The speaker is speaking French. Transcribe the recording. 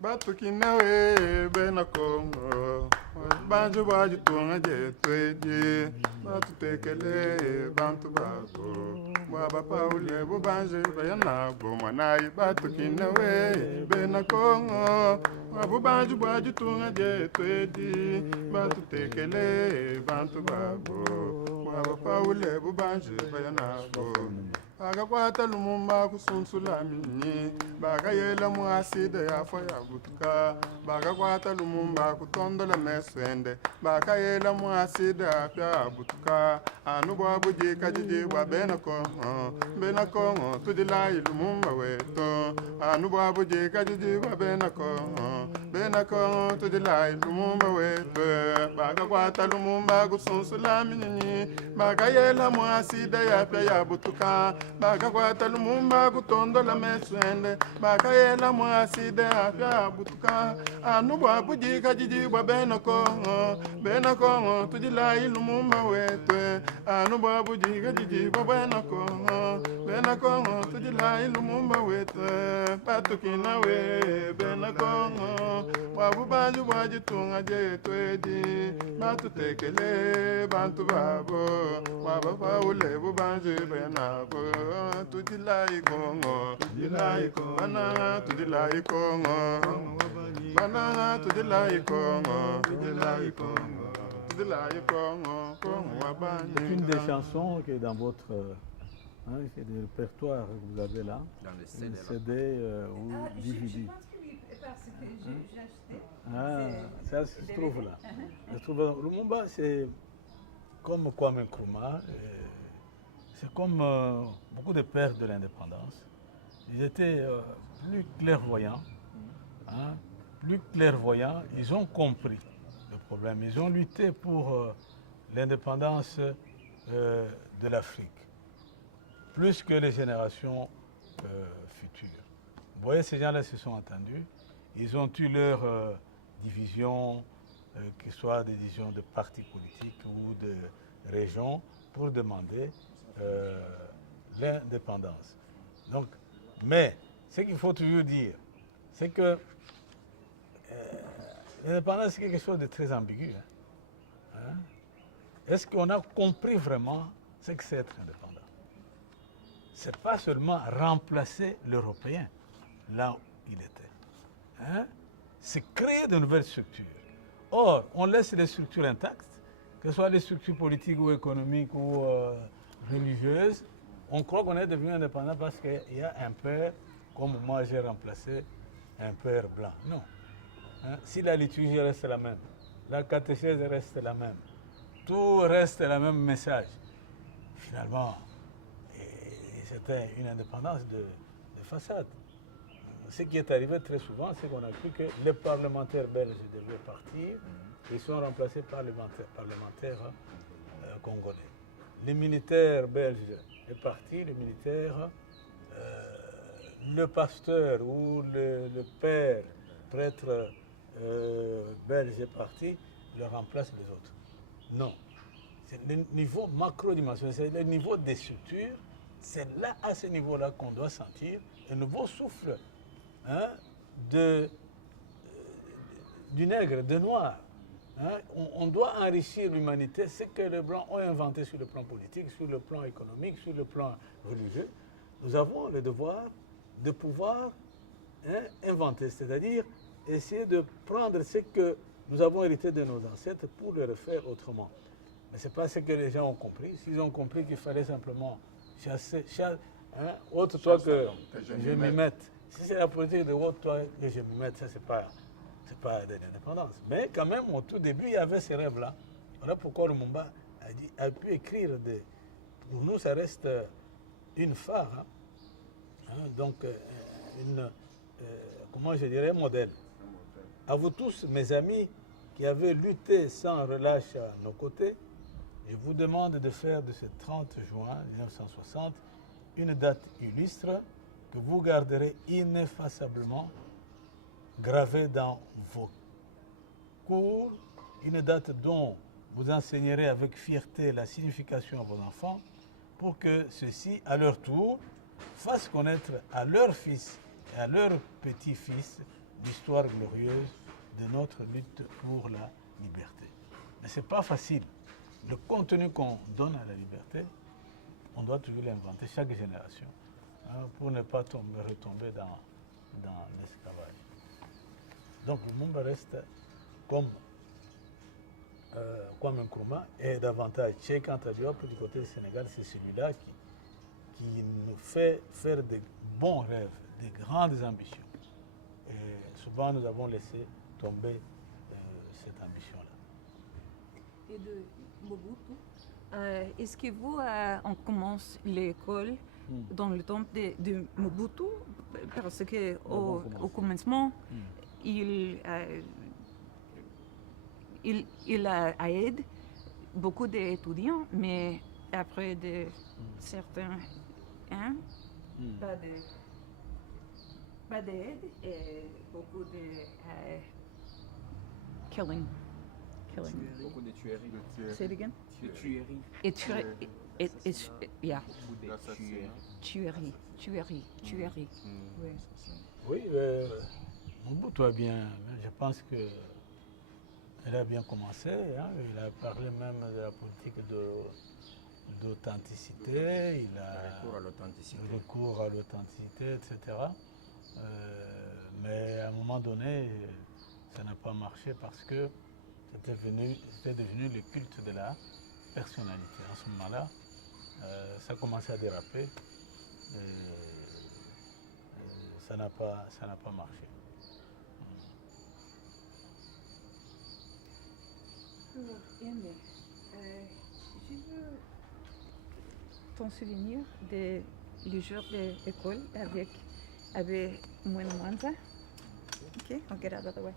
Batukinawe bena Congo Banjo baji tunga je tweje Batutekele bantu bako Baba paule bu banje bayana Bumanai batukinawe bena Congo Babu banjo baji tunga je tweje Batutekele bantu bako Baba paule bu banje bayana Baga kwata lumumba kusunsula minyi Baga yela muaside ya faya butuka Baga kwata lumumba kutondola meswende Baga yela muaside ya faya butuka Anubu abuji kajiji wa bena kongo Tudila lumumba weto Anubu abuji kajiji wa bena kongo Tudila lumumba weto Baga kwata lumumba kusunsula minyi Baga yela muaside ya faya butuka Baga kwata lumumba kutondola meswende Baga yela muaside afya butuka Anubu abuji kajiji wa bena kongo Tudila lumumba wetwe Anubu abuji kajiji wa bena kongo Tudila lumumba wetwe Batukina we bena kongo Wabu banju waji tunga je twedi Batutekele bantu babo Waba paule bu banju bena bo Tudila ikongo Bana tudila ikongo Bana tudila ikongo C'est une des chansons qui est dans votre qui est des répertoires que vous avez là. Dans le Une CD. CD ou DVD. Je pense que oui, parce que j'ai acheté. Ça se trouve là. Je trouve Lumumba, c'est comme Kwame Nkrumah, c'est comme beaucoup de pères de l'indépendance. Ils étaient plus clairvoyants, plus clairvoyants. Ils ont compris le problème. Ils ont lutté pour l'indépendance de l'Afrique, plus que les générations futures. Vous voyez, ces gens-là se sont entendus. Ils ont eu leur division, que ce soit des divisions de partis politiques ou de régions, pour demander l'indépendance. Donc, mais ce qu'il faut toujours dire, c'est que l'indépendance, c'est quelque chose de très ambigu. Est-ce qu'on a compris vraiment ce que c'est être indépendant? Ce n'est pas seulement remplacer l'Européen là où il était. C'est créer de nouvelles structures. Or, on laisse les structures intactes, que ce soit les structures politiques ou économiques ou religieuses. On croit qu'on est devenu indépendant parce qu'il y a un père, comme moi j'ai remplacé un père blanc. Non. Si la liturgie reste la même, la catéchèse reste la même, tout reste le même message, finalement, c'était une indépendance de façade. Ce qui est arrivé très souvent, c'est qu'on a cru que les parlementaires belges devaient partir, ils sont remplacés par les parlementaires congolais. Les militaires belges est parti, les militaires, le pasteur ou le père, prêtre belge est parti, le remplace les autres. Non. C'est le niveau macro-dimensionnel, c'est le niveau des structures. C'est là, à ce niveau-là, qu'on doit sentir un nouveau souffle du nègre, de noir. On doit enrichir l'humanité, ce que les Blancs ont inventé sur le plan politique, sur le plan économique, sur le plan religieux. Nous avons le devoir de pouvoir inventer, c'est-à-dire essayer de prendre ce que nous avons hérité de nos ancêtres pour le refaire autrement. Mais ce n'est pas ce que les gens ont compris. S'ils ont compris qu'il fallait simplement chasser, autre toi que je m'y mette. Si c'est la politique de autre toi que je m'y mette, ça c'est pas de l'indépendance. Mais quand même, au tout début, il y avait ces rêves-là. Voilà pourquoi Lumumba a pu écrire pour nous, ça reste une phare. Donc, comment je dirais, modèle. À vous tous, mes amis, qui avez lutté sans relâche à nos côtés, je vous demande de faire de ce 30 juin 1960 une date illustre que vous garderez ineffaçablement gravée dans vos cours, une date dont vous enseignerez avec fierté la signification à vos enfants pour que ceux-ci, à leur tour, fassent connaître à leurs fils et à leurs petits-fils l'histoire glorieuse de notre lutte pour la liberté. Mais ce n'est pas facile. Le contenu qu'on donne à la liberté, on doit toujours l'inventer chaque génération pour ne pas retomber dans l'esclavage. Donc Lumumba reste comme Kwame Nkrumah et davantage Cheikh Anta Diop du côté du Sénégal, c'est celui-là qui nous fait faire de bons rêves, de grandes ambitions. Et souvent nous avons laissé tomber cette ambition-là. Et de Mobutu. Est-ce que vous, on commence l'école dans le temps de Mobutu? Parce qu'au commencement, il aide beaucoup d'étudiants, mais après de certains ans, pas d'aide et beaucoup de killing. Beaucoup de tueries. Say it again. De tueries. Yeah. Beaucoup de Tuerie. Oui. Oui, Mobutu a bien, je pense qu'elle a bien commencé. Il a parlé même de la politique d'authenticité, il a le recours à l'authenticité, etc. Mais à un moment donné, ça n'a pas marché parce que c'était devenu le culte de la personnalité. En ce moment-là, ça a commencé à déraper. Ça n'a pas marché. Alors, Aimé, je veux ton souvenir de le jour de l'école avec Mwenza. Ok, I'll get out of the way.